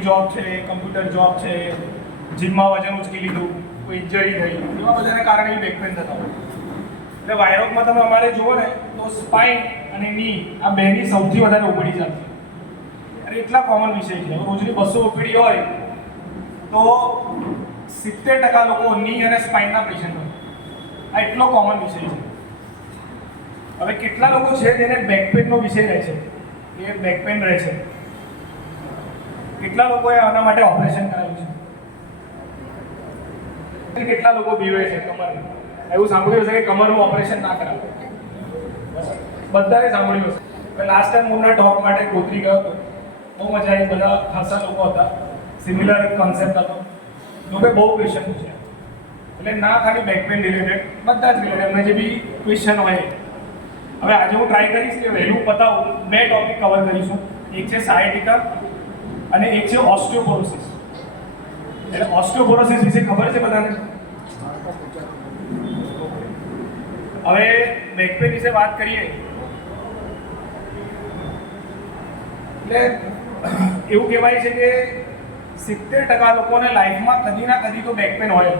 Teaching job છે, computer job છે, જીમમાં વજન ઉચકી લીધું, કોઈ ઇન્જરી થઈ, એવા બધાને કારણે બેક પેન થતા હોય. એટલે વાયરોગમાં તમે અમારે જુઓ ને તો સ્પાઇન અને ની આ બેની સૌથી વધારે ઓપીડી ચાલતી. અને એટલા કોમન વિષય છે. રોજની 200 ઓપીડી હોય તો 70% લોકો ની અને સ્પાઇનના પેશન્ટ હોય. આ એટલો કોમન વિષય છે. હવે કેટલા લોકો છે જેને બેક પેનનો વિષય રહે છે, એ બેક પેન રહે છે, કેટલા લોકોએ આના માટે ઓપરેશન કરાવ્યું છે, કેટલા લોકો બીવે છે કમરમાં. એવું સાંભળ્યું હશે કે કમરનું ઓપરેશન ના કરાવે, બધાએ સાંભળ્યું હશે. લાસ્ટ ટાઈમ હું ટોક માટે ગોત્રી ગયો હતો, બહુ મજા આવી, બધા ખાસા લોકો હતા, સિમિલર કોન્સેપ્ટ હતો. જોકે બહુ ક્વેશ્ચન પૂછ્યા, એટલે ના ખાલી બેક પેન રિલેટેડ, બધા જ રિલેટેડ એમને જે બી ક્વેશ્ચન હોય. હવે આજે હું ટ્રાય કરીશ કે વહેલું પતાવું. 2 ટોપિક કવર કરીશું, એક છે સાયટિકા અને એક છે ઓસ્ટિયોપોરોસિસ. એટલે ઓસ્ટિયોપોરોસિસ વિશે ખબર છે બધાને? હવે બેક પેન વિશે વાત કરીએ એટલે એવું કહેવાય છે કે 70% લોકોને લાઈફમાં કદી ના કદી તો બેક પેન હોય.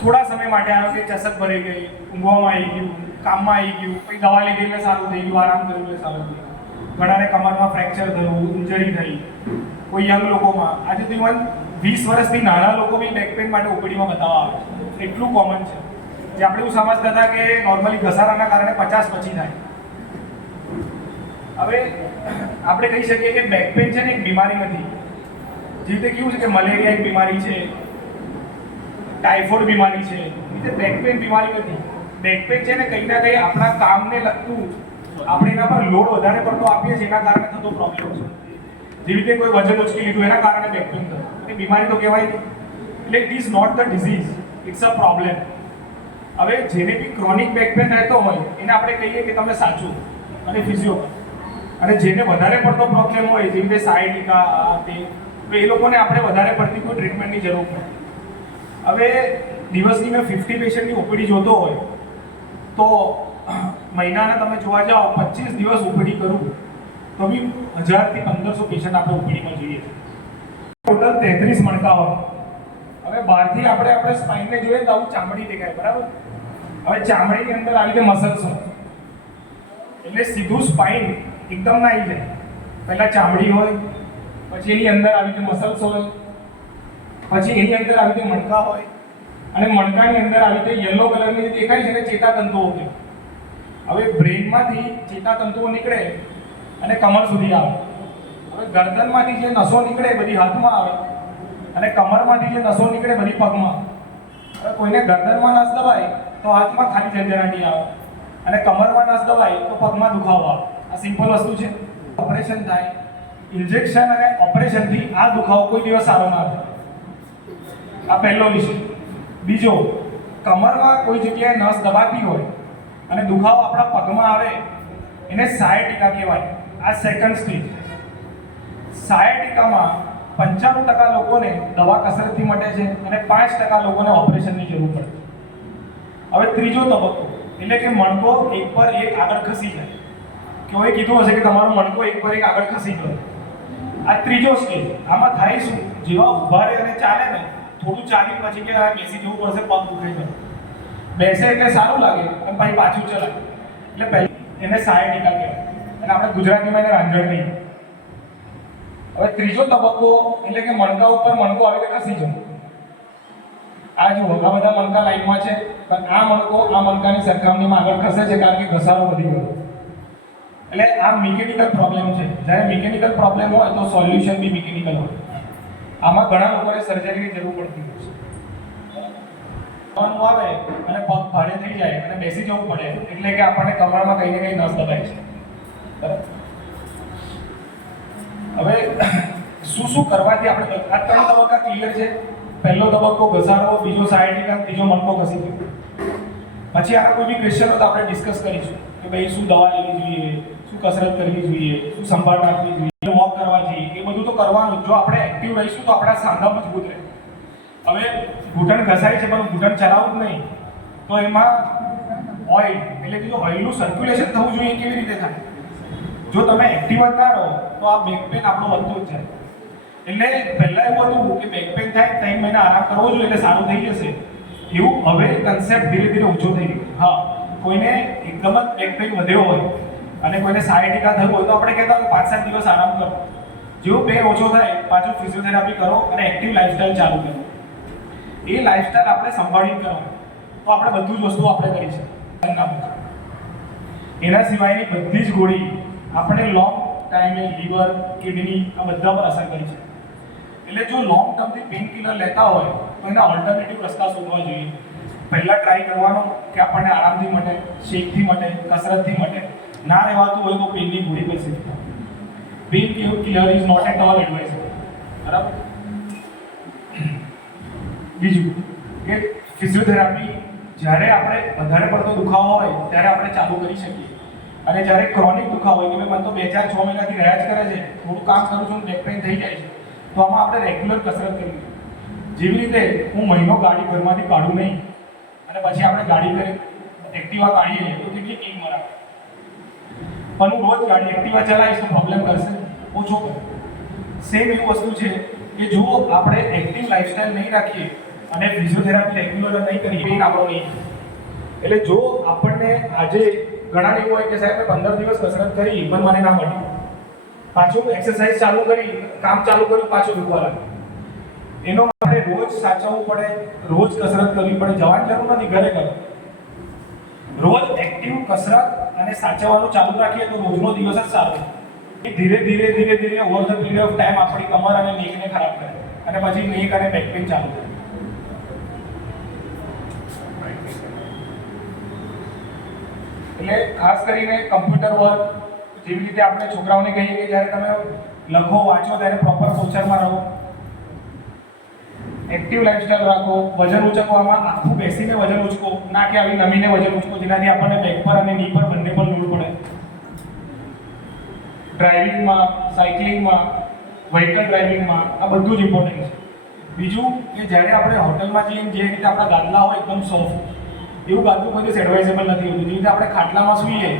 થોડા સમય માટે આવે કે ચસક ભરાઈ ગઈ, ઊંઘવામાં આવી ગયું, કામમાં આવી ગયું, પછી દવા લીધી એટલે સારું થઈ ગયું, આરામ કર્યું એટલે સારું થઈ ગયું. ઘણાને કમરમાં ફ્રેક્ચર થયું, ઇન્જરી થઈ, કોઈ યંગ લોકોમાં. આજે તો ઇવન 20 વર્ષથી નાના લોકો બી બેક પેન માટે ઓપીડીમાં બતાવવા આવે છે. એટલું કોમન છે જે આપણે એવું સમજતા હતા કે નોર્મલી ઘસારાના કારણે 50 પછી થાય. હવે આપણે કહી શકીએ કે બેક પેન છે ને એક બીમારી નથી. જે રીતે કેવું છે કે મલેરિયા એક બીમારી છે, ટાઇફોઇડ બીમારી છે, એ બેક પેન બીમારી નથી. બેક પેન છે ને કંઈ ના કંઈ આપણા કામને લગતું, આપણે એના પર લોડ વધારે પડતો આપીએ છીએ એના કારણે થતો પ્રોબ્લેમ છે. જેવી રીતે કોઈ વજન ઉચકી લીધું એના કારણે બેક પેન થતું, એ બીમારી તો કહેવાય નહીં. એટલે it is not the disease, it's a problem. હવે જેને બી ક્રોનિક બેક પેન રહેતો હોય એને આપણે કહીએ કે તમે સાચું અને ફિઝિયોપેથ. અને જેને વધારે પડતો પ્રોબ્લેમ હોય જેવી રીતે સાયટિકા તે, તો એ લોકોને આપણે વધારે પડતી કોઈ ટ્રીટમેન્ટની જરૂર પડે. હવે દિવસની મેં 50 પેશન્ટની ઓપીડી જોતો હોય તો મહિનાના તમે જોવા જાઓ 25 દિવસ ઓપીડી કરું તો બી 1000 થી 1500 પેશન્ટ આપણે ઓપીડીમાં જોઈએ છે. ટોટલ 33 મણકા હોય. હવે બહારથી આપણે સ્પાઇનને જોઈએ તો આવું ચામડી દેખાય, બરાબર? હવે ચામડીની અંદર આવી રીતે મસલ્સ હોય એટલે સીધું સ્પાઇન એકદમ ના આવી જાય. પહેલાં ચામડી હોય, પછી એની અંદર આવી રીતે મસલ્સ હોય, પછી એની અંદર આવી રીતે મણકા હોય, અને મણકાની અંદર આવી રીતે યલો કલરની જે દેખાય છે ને ચેતાતંતુઓ કે. હવે બ્રેઇનમાંથી ચેતાતંતુઓ નીકળે અને કમર સુધી આવે. હવે ગરદનમાંથી જે નસો નીકળે બધી હાથમાં આવે, અને કમરમાંથી જે નસો નીકળે બધી પગમાં. હવે કોઈને ગરદનમાં નસ દબાય તો હાથમાં ખાલી ઝંઝનાટી આવે, અને કમરમાં નસ દબાય તો પગમાં દુખાવો આવે. આ સિમ્પલ વસ્તુ છે. ઓપરેશન થાય, ઇન્જેક્શન અને ઓપરેશનથી આ દુખાવો કોઈ દિવસ સારો ના થાય. આ પહેલો વિષય. બીજો, કમરમાં કોઈ જગ્યાએ નસ દબાતી હોય અને દુખાવો આપણા પગમાં આવે એને સાયટિકા કહેવાય. આ સેકન્ડ સ્ટેજ. સાયટિકામાં 95% લોકોને દવા કસરતથી મટે છે અને 5% લોકોને ઓપરેશનની જરૂર પડે. હવે ત્રીજો તબક્કો એટલે કે મણકો એક પર એક આગળ ખસી જાય. કોઈ કીધું હશે કે તમારો મણકો એક પર એક આગળ ખસી ગયો. આ ત્રીજો સ્ટેજ. આમાં થાય શું? જેવા ઊભા રહે અને ચાલે ને, થોડું ચાલી પછી કે આ બેસી જવું પડશે, પગ દુખાઈ જાય. બેસે એટલે સારું લાગે અને પછી પાછું ચલાવે, એટલે પહેલા એને સાયટિકા કહેવાય અને આપણે ગુજરાતીમાં એને રાંઝણ કહીએ. હવે ત્રીજો તબક્કો એટલે કે મણકા ઉપર મણકો આવી રીતે ખસી જાય. આ જુઓ, આ બધા મણકા લાઈનમાં છે, પણ આ મણકો આ મણકાની સરખામણીમાં આગળ ખસે છે કારણ કે ઘસારો વધી ગયો. એટલે આ મિકેનિકલ પ્રોબ્લેમ છે. જ્યારે મિકેનિકલ પ્રોબ્લેમ હોય તો સોલ્યુશન બી મિકેનિકલ હોય. આમાં ઘણા લોકોને સર્જરીની જરૂર પડતી હોય છે. આવે અને પગ ભારે થઈ જાય અને બેસી જવું પડે એટલે કે આપણને કમરમાં કંઈ ને કંઈ નસ દબાય છે. બરાબર? હવે શું કરવાથી આપણે આ 3 તબક્કા ક્લિયર છે? પહેલો તબક્કો ઘસારો, બીજો સાયટિકા, ત્રીજો મણકો ખસી ગયો. પછી આના કોઈ બી ક્વેશ્ચન હોય તો આપણે ડિસ્કસ કરીશું કે ભાઈ શું દવા લેવી જોઈએ, શું કસરત કરવી જોઈએ, શું સંભાળ રાખવી જોઈએ, વોક કરવા જોઈએ. એ બધું તો કરવાનું. જો આપણે એક્ટિવ રહીશું તો આપણા સાંધા મજબૂત રહે. હવે ઘૂંટણ ઘસાય છે પણ ઘૂંટણ ચલાવવું જ નહીં તો એમાં ઓઇલ એટલે કે જો ઓઇલનું સર્ક્યુલેશન થવું જોઈએ કેવી રીતે થાય? જો તમે એક્ટિવ જ ના રહો તો આ બેક પેન આપણો વધતો જ જાય. એટલે પહેલા એવું હતું કે બેક પેન થાય 3 મહિના આરામ કરવો જોઈએ એટલે સારું થઈ જશે. એવું હવે કન્સેપ્ટ ધીરે ધીરે ઓછો થઈ ગયો. હા, કોઈને એકદમ જ બેક પેન વધ્યો હોય અને કોઈને 60% થયું હોય તો આપણે કહેતા હોય 5-7 દિવસ આરામ કરો. જેવો પેન ઓછો થાય પાછું ફિઝિયોથેરાપી કરો અને એક્ટિવ લાઈફસ્ટાઈલ ચાલુ કરો. એ લાઈફસ્ટાઈલ આપણે સંભાળીને કરવાનું તો આપણે બધું જ વસ્તુઓ આપણે કરી શકીએ. એના સિવાયની બધી જ ગોળી આપણે લોંગ ટાઈમે લીવર, કિડની આ બધા પર અસર કરી છે. એટલે જો લોંગ ટર્મથી પેઇન કિલર લેતા હોય તો એના ઓલ્ટરનેટિવ રસ્તા શોધવા જોઈએ. પહેલાં ટ્રાય કરવાનો કે આપણને આરામથી મળે, શેકથી મળે, કસરતથી મળે. ના રહેવાતું હોય તો પેઇનની ગોળી પર શીખતા. Pain killer is not at all advisable. બરાબર. બીજું કે ફિઝિયોથેરાપી જ્યારે આપણે વધારે પડતો દુખાવો હોય ત્યારે આપણે ચાલુ કરી શકીએ. અને જ્યારે ક્રોનિક દુખાવો હોય કે મને તો 2-4-6 મહિનાથી રહ્યા જ કરે છે, થોડું કામ કરું છું બેક પેઇન થઈ જાય છે, તો આમાં આપણે રેગ્યુલર કસરત કરવી. જેવી રીતે હું મહિનો ગાડી ઘરમાંથી કાઢું નહીં અને પછી આપણે ગાડી કરી એક્ટિવા કાઢીએ તો કેટલી કિક મરાવે. પણ હું રોજ ગાડી એક્ટિવા ચલાવીશ તો પ્રોબ્લેમ કરશે, ઓછો કરે. સેમ એવી વસ્તુ છે કે જો આપણે એક્ટિવ લાઈફસ્ટાઈલ નહીં રાખીએ અને ફિઝિયોથેરાપી રેગ્યુલર નહીં કરીએ, પેઇન આપણો નહીં. એટલે જો આપણને આજે ઘણા એવું હોય કે સાહેબ મેં 15 દિવસ કસરત કરી પણ મને ના મળી, પાછું એક્સરસાઇઝ ચાલુ કરી, કામ ચાલુ કર્યું, પાછું દુખવા લાગે. એનો માટે રોજ સાચવવું પડે, રોજ કસરત કરવી પડે. જવાની જરૂર નથી, ઘરે કરો. રોજ એક્ટિવ કસરત અને સાચવવાનું ચાલુ રાખીએ તો રોજનો દિવસ જ સારો. ધીરે ધીરે ધીરે ધીરે over the period of time આપણી કમર અને નેકને ખરાબ કરે અને પછી નેક અને બેક પેઇન ચાલુ થાય. એટલે ખાસ કરીને કમ્પ્યુટર વર્ક, જેવી રીતે આપણે છોકરાઓને કહીએ કે જ્યારે તમે લખો વાંચો ત્યારે પ્રોપર પોસ્ચરમાં રહો, એક્ટિવ લાઈફસ્ટાઈલ રાખો. વજન ઉચકવામાં આખું બેસીને વજન ઉચકો, ના કે આવી નમીને વજન ઉચકો જેનાથી આપણને બેક પર અને ની પર બંને પર લોડ પડે. ડ્રાઇવિંગમાં, સાયકલિંગમાં, વ્હીકલ ડ્રાઇવિંગમાં આ બધું જ ઇમ્પોર્ટન્ટ છે. બીજું કે જ્યારે આપણે હોટલમાં જઈએ જે રીતે આપણા ગાદલા હોય એકદમ સોફ્ટ, એવું ગાદલું કોઈ દિવસ એડવાઇઝેબલ નથી હોતું. જે રીતે આપણે ખાટલામાં સૂઈએ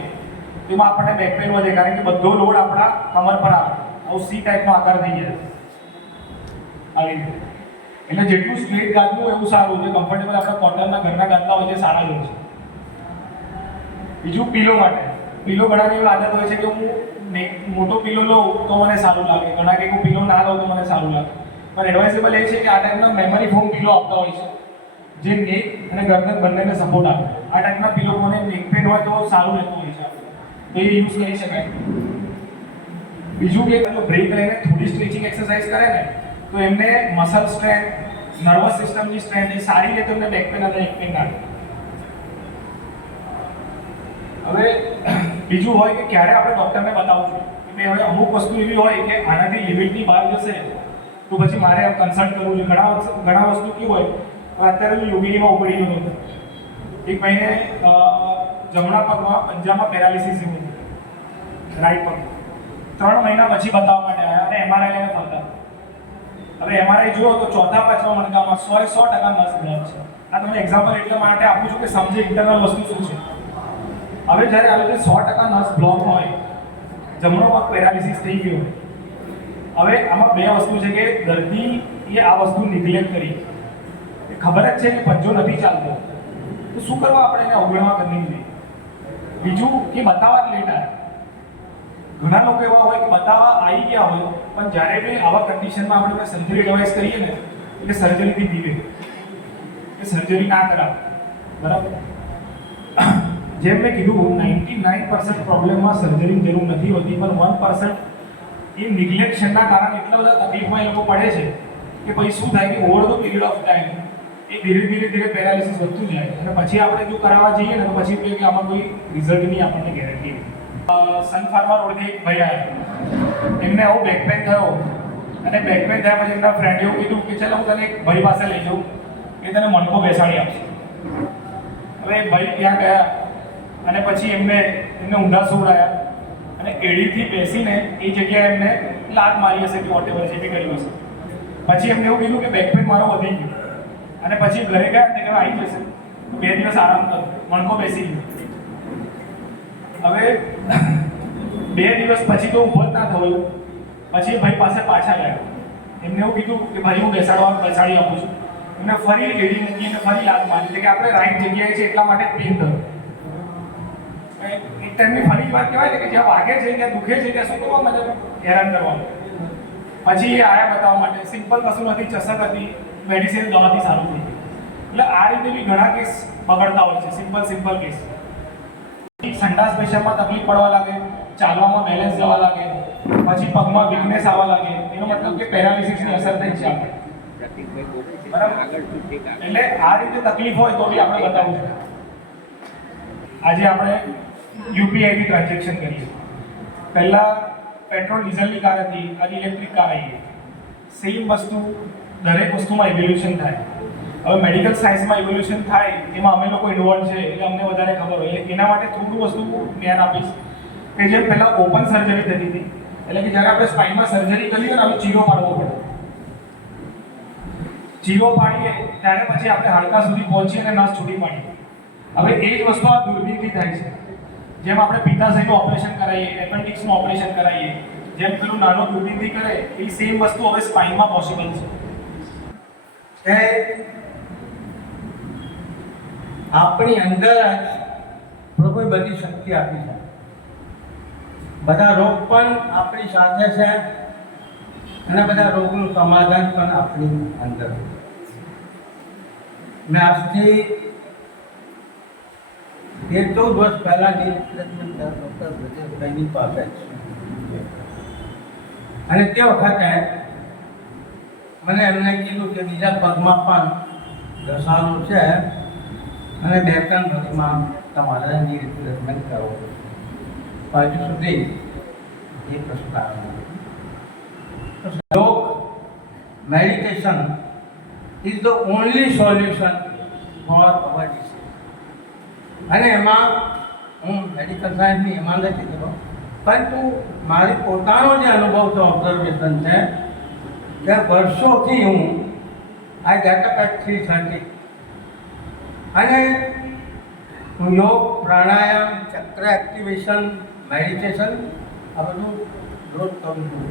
તેમાં આપણને બેક પેઇન વધે કારણ કે બધો લોડ આપણા કમર પર આવે. આવું સી ટાઈપનો આકાર થઈ જાય આવી રીતે. એટલે જેટલું સ્ટ્રેટ ગાદલું એવું સારું છે. કમ્ફર્ટેબલ આપણા કોટનના ઘરના ગાદલા હોય છે સારા જ હોય છે. બીજું પીલો માટે, પીલો ઘણાની એવી આદત હોય છે કે હું મોટો પીલો લઉં તો મને સારું લાગે, ઘણા કે હું પીલો ના લઉં તો મને સારું લાગે. પણ એડવાઇઝેબલ એ છે કે આ ટાઈપના મેમરી ફોમ પીલો આપતા હોય છે જે નેક અને ગરદન બંનેને સપોર્ટ આપે. આ ટાઈપના પીલો કોને નેક પેન હોય તો સારું રહેતું હોય છે, તો એ યુઝ કરી શકાય. બીજું કે બ્રેક લઈને થોડી સ્ટ્રેચિંગ એક્સરસાઇઝ કરે ને તો એમને મસલ સ્ટ્રેન્થ, નર્વસ સિસ્ટમની સ્ટ્રેન્થ એ સારી રીતે એમને બેક પેન અને નેક પેન ના. હવે બીજું હોય કે ક્યારે આપણે ડૉક્ટરને બતાવવું જોઈએ કે હવે અમુક વસ્તુ એવી હોય કે આનાથી લિમિટની બહાર જશે તો પછી મારે કન્સલ્ટ કરવું જોઈએ. ઘણા વસ્તુ કેવું હોય, અત્યારે હું યોગીનીમાં ઉપડી ગયો હતો. એક ભાઈને જમણા પગમાં પંજામાં પેરાલિસિસ જેવું હતું, રાઈટ પગ. 3 મહિના પછી બતાવવા માટે આવ્યા અને એમઆરઆઈ લઈને ફરતા. હવે એમઆરઆઈ જુઓ તો 4-5મા મણકામાં 100% નસ બ્લોક છે. આ તમને એક્ઝામ્પલ એટલા માટે આપું છું કે સમજે ઇન્ટરનલ વસ્તુ શું છે. હવે જ્યારે આ રીતે 100% નસ બ્લોક હોય, જમણો પગ પેરાલિસિસ થઈ ગયો, હવે આમાં 2 વસ્તુ છે કે દર્દી એ આ વસ્તુ નિગ્લેક્ટ કરી. ખબર જ છે કે પંજો નથી ચાલતો તો શું કરવા આપણે એને અવગણવા કરવી જોઈએ. બીજું કે બતાવવા જ લેટ આવ્યા. ઘણા લોકો એવા હોય કે બતાવવા આવી ગયા હોય પણ જ્યારે બી આવા કન્ડિશનમાં આપણે સર્જરી એડવાઇસ કરીએ ને એટલે સર્જરીથી બીવે કે સર્જરી ના કરાવે. બરાબર. જેમ મેં કીધું 99% પ્રોબ્લેમમાં સર્જરીની જરૂર નથી હોતી, પણ 1% એ નિગ્લેક્શનના કારણે એટલા બધા તકલીફમાં એ લોકો પડે છે કે પછી શું થાય કે over the period of time એ ધીરે ધીરે પેરાલિસિસ વધતું જાય અને પછી આપણે જો કરાવવા જઈએ ને તો પછી કે આમાં કોઈ રિઝલ્ટની આપણને ગેરંટી નહીં. સન ફાર્મા રોડથી એક ભાઈ આવ્યા, એમને આવો બેક પેન થયો અને બેક પેન થયા પછી એમના ફ્રેન્ડે એવું કીધું કે ચાલો હું તને એક ભાઈ પાસે લઈ જાઉં એ તને મણકો બેસાડી આપશે. હવે ભાઈ ત્યાં ગયા અને પછી એમને ઊંધા સુવડાયા અને એડીથી બેસીને એ જગ્યાએ એમને લાત મારી હશે કે વોટેવર જે બી કર્યું હશે. પછી એમને એવું કીધું કે બેક પેન મારો વધી ગયો અને પછી ઘરે ગયા ને કે આવી જશે, 2 દિવસ આરામ કરો, મણકો બેસી ગયો. હવે 2 2 દિવસ પછી તો ઊભો જ ના થયો. પછી ભાઈ પાસે પાછા ગયા. એમને એવું કીધું કે ભાઈ હું બેસાડી આપું છું. એમને ફરી રેડી મૂકીને ફરી લાત મારી કે આપણે રાઈટ જગ્યાએ છે એટલા માટે પેન થયું. એક ટાઈમની ફરી વાત કહેવાય ને કે જ્યાં વાગે છે ત્યાં દુખે છે ત્યાં શું કરવા મતલબ હેરાન કરવાનું. પછી એ આયા બતાવવા માટે સિમ્પલ કશું નથી, ચસક હતી, મેડિસિન દવાથી સારું થઈ ગયું. એટલે આ રીતે બી ઘણા કેસ બગડતા હોય છે, સિમ્પલ કેસ. સંડાસ પેશાબમાં તકલીફ પડવા લાગે, ચાલવામાં બેલેન્સ જવા લાગે, પછી પગમાં વીકનેસ આવવા લાગે, એનો મતલબ કે પેરાલિસિસની અસર થઈ છે આપણે. બરાબર? એટલે આ રીતે તકલીફ હોય તો બી આપણે બતાવવું છે. આજે આપણે યુપીઆઈથી ટ્રાન્ઝેક્શન કરીએ. પહેલાં પેટ્રોલ ડીઝલની કાર હતી, આજે ઇલેક્ટ્રિક કાર આવી ગઈ. સેમ વસ્તુ દરેક વસ્તુમાં ઇવોલ્યુશન થાય. હવે મેડિકલ સાયન્સમાં ઇવોલ્યુશન થાય એમાં અમે લોકો ઇન્વોલ્વ છે એટલે અમને વધારે ખબર હોય. એટલે એના માટે થોડું વસ્તુ જ્ઞાન આપીશ કે જેમ પહેલાં ઓપન સર્જરી થતી હતી, એટલે કે જ્યારે આપણે સ્પાઇનમાં સર્જરી કરીએ ને અમે ચીરો પાડવો પડે. ચીરો પાડીએ ત્યારે પછી આપણે હાડકા સુધી પહોંચીએ અને નસ છૂટી પાડીએ. હવે એ જ વસ્તુ આ દૂરબીનથી થાય છે. જેમ આપણે પિત્તાશયનું ઓપરેશન કરાવીએ, એપેન્ડિક્સનું ઓપરેશન કરાવીએ, જેમ પેલું નાનો દૂરબીનથી કરે એ સેમ વસ્તુ હવે સ્પાઇનમાં પોસિબલ છે. આપણી અંદર જ પ્રભુએ બધી શક્તિ આપી છે. બધા રોગ પણ આપણી સાથે છે અને બધા રોગનું સમાધાન પણ આપણી અંદર. મેં આજથી 13-14 વર્ષ પહેલાંની ટ્રીટમેન્ટ ડૉક્ટર બ્રજેશભાઈની પાસે અને તે વખતે મને એમને કીધું કે બીજા પગમાં પણ ઘસારો છે અને 2-3 વર્ષમાં તમારે ટ્રીટમેન્ટ કરવો. હજુ સુધી એ પ્રશ્ન yoga meditation is the only solution for our disease. અને એમાં હું મેડિકલ સાયન્સની એમાં નથી કહેતો, પરંતુ મારી પોતાનો જે અનુભવ છે, ઓબ્ઝર્વેશન છે કે વર્ષોથી હું આઈ ગેટ અપ એટ 3:30 અને હું યોગ, પ્રાણાયામ, ચક્ર એક્ટિવેશન, મેડિટેશન આ બધું રોજ કરું છું.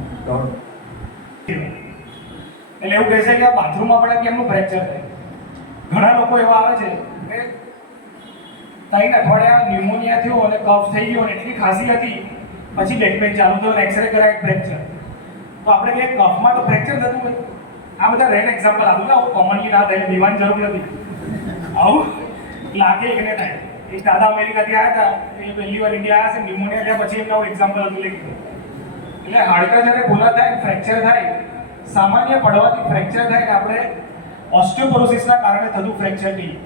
એટલે એવું કહે છે કે આ બાથરૂમમાં આપણે કેમનું ફ્રેક્ચર થાય. ઘણા લોકો એવા આવે છે કે 3 અઠવાડિયા ન્યુમોનિયા થયો અને કફ થઈ ગયો અને એટલી ખાંસી હતી, પછી બેક પેઇન ચાલુ થયો, એક્સરે કરાય ફ્રેક્ચર. તો આપણે કહીએ કફમાં તો ફ્રેક્ચર થતું હોય. આ બધા રેન એક્ઝામ્પલ આપું ને, આવું કોમનલી ના થાય, દીવાની જરૂર નથી. આવું લાગે કે નહીં થાય. એક દાદા અમેરિકાથી આવ્યા હતા, એ પહેલી વાર ઇન્ડિયા આવ્યા છે, ન્યુમોનિયા થયા પછી એમના એક્ઝામ્પલ હતું લખી. એટલે હાડકા જ્યારે ખોલા થાય, ફ્રેક્ચર થાય, સામાન્ય પડવાથી ફ્રેક્ચર થાય ને આપણે ઓસ્ટિયોપોરોસિસના કારણે થતું ફ્રેક્ચર નહીં.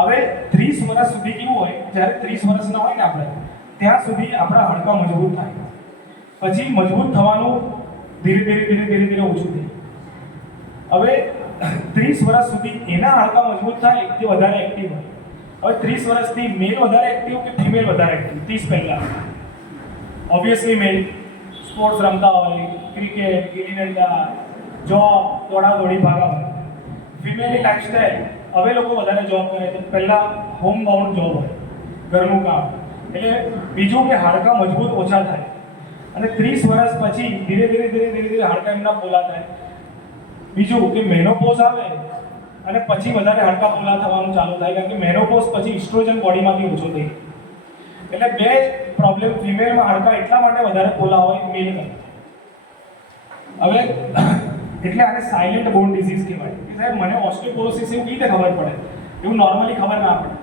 હવે 30 વર્ષ સુધી કેવું હોય, જ્યારે 30 વર્ષના હોય ને આપણે ત્યાં સુધી આપણા હાડકા મજબૂત થાય. પછી મજબૂત થવાનું ધીરે ધીરે ઓછું થાય. હવે 30 વર્ષ સુધી એના હાડકા મજબૂત થાય જે વધારે એક્ટિવ હોય. હવે 30 વર્ષથી મેલ વધારે એક્ટિવ કે ફિમેલ વધારે એક્ટિવ? 30 પહેલા ઓબ્વિયસલી મેલ. સ્પોર્ટ્સ રમતા હોય, cricket, gilli danda, job, દોડાદોડી, ભાગા. ફિમેલની lifestyle હવે લોકો વધારે જોબ કરે છે. પહેલાં હોમ બાઉન્ડ જોબ હોય, ઘરનું કામ. એટલે બીજું કે હાડકા મજબૂત ઓછા થાય અને 30 વર્ષ પછી ધીરે ધીરે હાડકા એમના પોલા થાય. બીજું કે મેનોપોઝ આવે અને પછી વધારે હાડકા પોલા થવાનું ચાલુ થાય, કારણ કે મેનોપોઝ પછી ઇસ્ટ્રોજન બોડીમાંથી ઓછો થઈ. એટલે 2 પ્રોબ્લેમ. ફિમેલમાં હાડકા એટલા માટે વધારે પોલા હોય મેલ કરતાં. હવે એટલે આને સાયલેન્ટ બોન ડિસીઝ કહેવાય. કે સાહેબ મને ઓસ્ટિયોપોરોસિસ એવું કઈ રીતે ખબર પડે? એવું નોર્મલી ખબર ના પડે.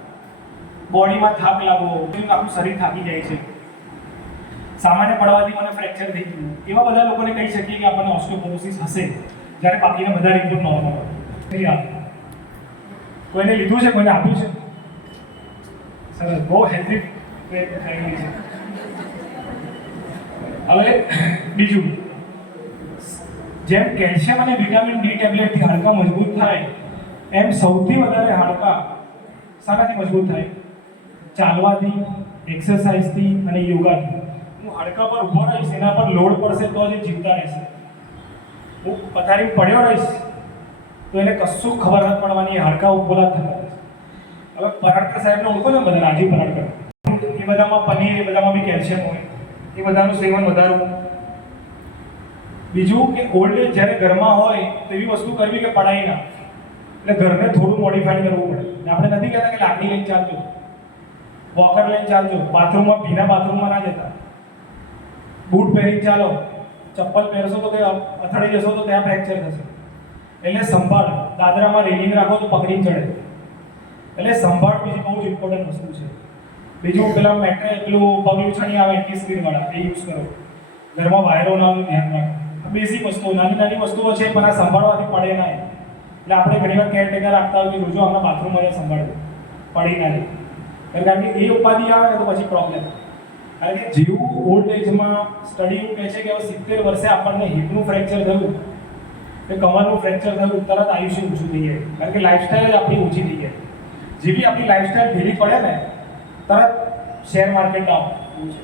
બોડીમાં થાક લાગવો, આખું શરીર થાકી જાય છે, સામાન્ય પડવાથી મને ફ્રેક્ચર થઈ ગયું, એવા બધા લોકોને કહી શકીએ કે આપણને ઓસ્ટિયોપોરોસિસ હશે, જ્યારે બાકીના બધા રિપોર્ટ નોર્મલ હોય. કોઈને લીધું છે, કોઈને આપ્યું છે? સરસ, બહુ હેલ્ધી થઈ ગઈ છે. હવે બીજું, જેમ કેલ્શિયમ અને વિટામિન ડી ટેબ્લેટથી હાડકા મજબૂત થાય, એમ સૌથી વધારે હાડકા શાનાથી મજબૂત થાય? ચાલવાથી, એક્સરસાઇઝથી અને યોગાથી. હું હાડકા પર ઊભો રહીશ, એના પર લોડ પડશે તો જ જીવતા રહેશે. હું પથારી પડ્યો રહીશ તો એને કશું ખબર નથી પડવાની, હાડકા ઉપોલા થતા રહેશે. હવે પરાડકર સાહેબને ઓળખો છો બધા, રાજીવ પરાડકર. એ બધામાં પનીર, એ બધામાં બી કેલ્શિયમ હોય. એ બધાનું સેવન વધારવું. બીજું કે ઓલ્ડ એજ જ્યારે ઘરમાં હોય તો એવી વસ્તુ કરવી કે પડાય ના, એટલે ઘરને થોડું મોડિફાઈ કરવું પડે. આપણે નથી કહેતા કે લાકડી લઈને ચાલજો, વોકર લઈને ચાલજો, બાથરૂમમાં ભીના બાથરૂમમાં ના જતા, બૂટ પહેરીને ચાલો, ચપ્પલ પહેરશો તો કે અથડાઈ જશો તો ત્યાં ફ્રેક્ચર થશે. એટલે સંભાળ, દાદરામાં રેલિંગ રાખો તો પકડીને ચડે. એટલે સંભાળ બીજી બહુ જ ઇમ્પોર્ટન્ટ વસ્તુ છે. બીજું પેલું પગલું છણી આવે એન્ટી સ્પીડ વાળા, એ યુઝ કરો. ઘરમાં વાયરો ના હોય ધ્યાન રાખો. બેસિક વસ્તુઓ, નાની નાની વસ્તુઓ છે પણ આ સંભાળવાથી પડે ના. એટલે આપણે ઘણીવાર કેરટેકર રાખતા હોય કે રોજો આમના બાથરૂમમાં સંભાળવું, પડી ના જાય. કારણ કે એ ઉપાધિ આવે ને તો પછી પ્રોબ્લેમ. કારણ કે જેવું ઓલ્ડ એજમાં સ્ટડી એવું કહે છે કે હવે 70 વર્ષે આપણને હિપનું ફ્રેક્ચર થયું કે કમરનું ફ્રેક્ચર થયું, તરત આયુષ્ય ઓછું થઈ જાય. કારણ કે લાઈફસ્ટાઈલ જ આપણી ઓછી થઈ જાય. જેવી આપણી લાઈફસ્ટાઈલ ઢીલી પડે ને તરત શેર માર્કેટ ડાઉન એવું છે.